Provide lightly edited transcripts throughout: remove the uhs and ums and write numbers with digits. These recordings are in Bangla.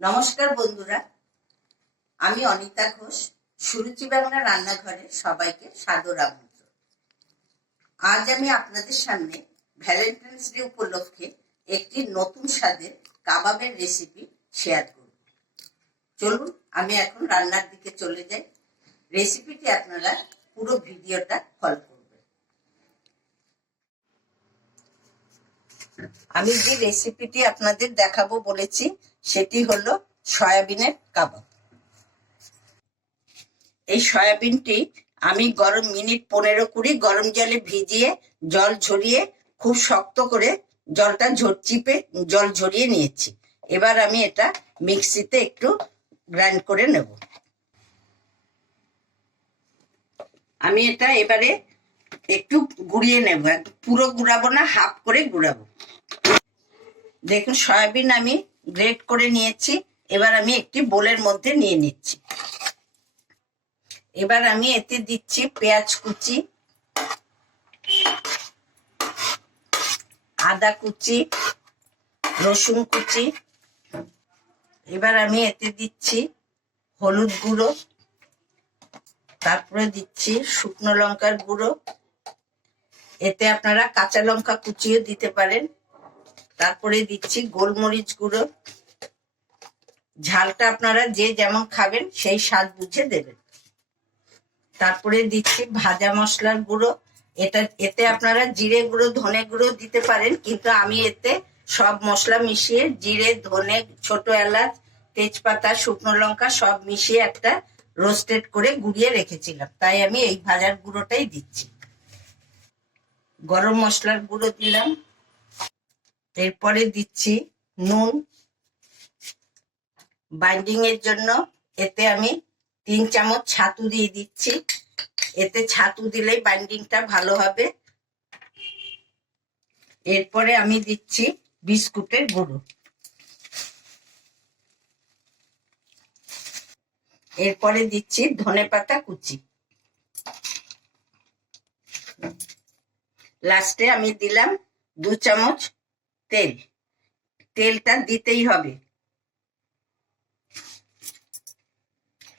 নমস্কার বন্ধুরা, আমি অনিতা ঘোষ। সুরুচি বাংলা রান্নাঘরে সবাইকে সাদর আমন্ত্রণ। আজ আমি আপনাদের সামনে ভ্যালেন্টাইন্স ডে উপলক্ষে একটি নতুন স্বাদের কাবাবের রেসিপি শেয়ার করব। চলুন আমি এখন রান্নার দিকে চলে যাই। রেসিপিটি আপনারা পুরো ভিডিওটা ফলো করবেন। আমি যে রেসিপিটি আপনাদের দেখাবো বলেছি সেটি হলো সয়াবিনের কাবাব। এই সয়াবিনটি আমি মিনিট 15-20 গরম জলে ভিজিয়ে জল ঝরিয়ে খুব শক্ত করে জলটা চিপে জল ঝরিয়ে নিয়েছি। এবার আমি এটা মিক্সিতে একটু গ্রাইন্ড করে নেব। আমি এটা এবারে একটু গুঁড়িয়ে নেব, পুরো গুঁড়াবো না, হাফ করে গুঁড়াবো। দেখুন সয়াবিন আমি গ্রেট করে নিয়েছি। এবার আমি একটি বোলের মধ্যে নিয়ে নিচ্ছি। এবার আমি এতে দিচ্ছি পেঁয়াজ কুচি, আদা কুচি, রসুন কুচি। এবার আমি এতে দিচ্ছি হলুদ গুঁড়ো, তারপরে দিচ্ছি শুকনো লঙ্কার গুঁড়ো। এতে আপনারা কাঁচা লঙ্কা কুচিও দিতে পারেন। তারপরে দিচ্ছি গোলমরিচ গুঁড়ো। ঝালটা আপনারা যে যেমন খাবেন সেই স্বাদ বুঝে দেবেন। তারপরে দিচ্ছি ভাজা মশলার গুঁড়ো। এতে আপনারা জিরে গুঁড়ো, ধনে গুঁড়ো দিতে পারেন, কিন্তু আমি এতে সব মশলা মিশিয়ে জিরে, ধনে, ছোট এলাচ, তেজপাতা, শুকনো লঙ্কা সব মিশিয়ে একটা রোস্টেড করে গুঁড়িয়ে রেখেছিলাম, তাই আমি এই ভাজার গুঁড়োটাই দিচ্ছি। গরম মশলার গুঁড়ো দিলাম। এরপরে দিচ্ছি নুন বাইন্ডিং এর জন্য। এতে আমি 3 চামচ ছাতু দিয়ে দিচ্ছি। এতে ছাতু দিলেই বাইন্ডিংটা ভালো হবে। এরপরে আমি দিচ্ছি বিস্কুটের গুঁড়ো। এরপরে দিচ্ছি ধনেপাতা কুচি। লাস্টে আমি দিলাম 2 চামচ তেল। তেলটা দিতেই হবে।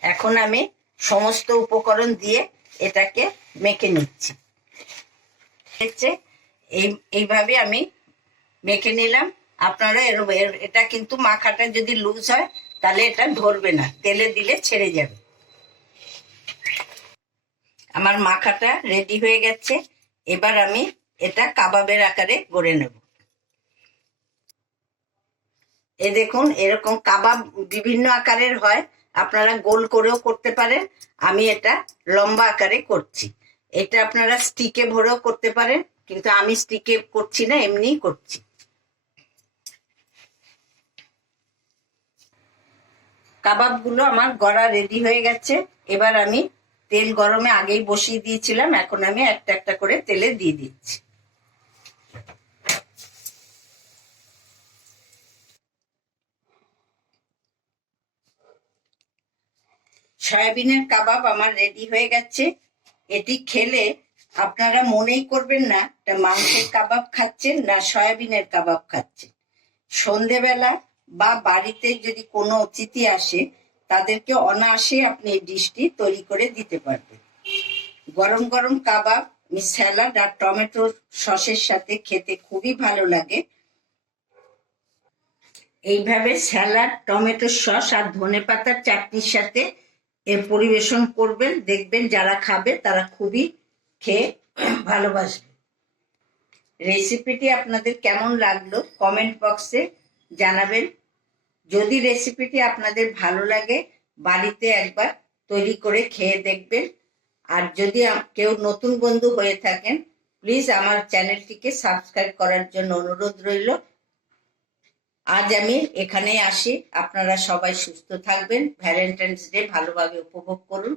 এখন আমি সমস্ত উপকরণ দিয়ে এটাকে মেখে নিচ্ছি। এইভাবে আমি মেখে নিলাম। আপনারা এটা কিন্তু মাখাটা যদি লুজ হয় তাহলে এটা ধরবে না, তেলে দিলে ছেড়ে যাবে। আমার মাখাটা রেডি হয়ে গেছে। এবার আমি এটা কাবাবের আকারে গড়ে নেব। এ দেখুন, এরকম কাবাব বিভিন্ন আকারের হয়, আপনারা গোল করেও করতে পারেন। আমি এটা লম্বা আকারে করছি। এটা আপনারা স্টিকে ভরেও করতে পারেন, কিন্তু আমি স্টিকে করছি না, এমনিই করছি। কাবাবগুলো আমার গড়া রেডি হয়ে গেছে। এবার আমি তেল গরমে আগেই বসিয়ে দিয়েছিলাম, এখন আমি একটা একটা করে তেলে দিয়ে দিচ্ছি। সয়াবিনের কাবাব আমার রেডি হয়ে গেছে। এটি খেলে আপনারা মনেই করবেন না এটা মাংসের কাবাব খাচ্ছেন না সয়াবিনের কাবাব খাচ্ছেন। সন্ধেবেলা বা বাড়িতে যদি কোনো অতিথি আসে তাদেরকে অনায়াসে আপনি এই ডিশটি তৈরি করে দিতে পারবেন। গরম গরম কাবাব স্যালাড আর টমেটোর সসের সাথে খেতে খুবই ভালো লাগে। এইভাবে স্যালাড, টমেটোর সস আর ধনেপাতার চাটনির সাথে এর পরিবেশন করবেন, দেখবেন যারা খাবে তারা খুবই খেয়ে ভালোবাসবে। রেসিপিটি আপনাদের কেমন লাগলো কমেন্ট বক্সে জানাবেন। যদি রেসিপিটি আপনাদের ভালো লাগে বাড়িতে একবার তৈরি করে খেয়ে দেখবেন। আর যদি কেউ নতুন বন্ধু হয়ে থাকেন প্লিজ আমার চ্যানেলটিকে সাবস্ক্রাইব করার জন্য অনুরোধ রইল। আজ আমি এখানেই আসি। আপনারা সবাই সুস্থ থাকবেন। ভ্যালেন্টাইন্স ডে ভালোভাবে উপভোগ করুন।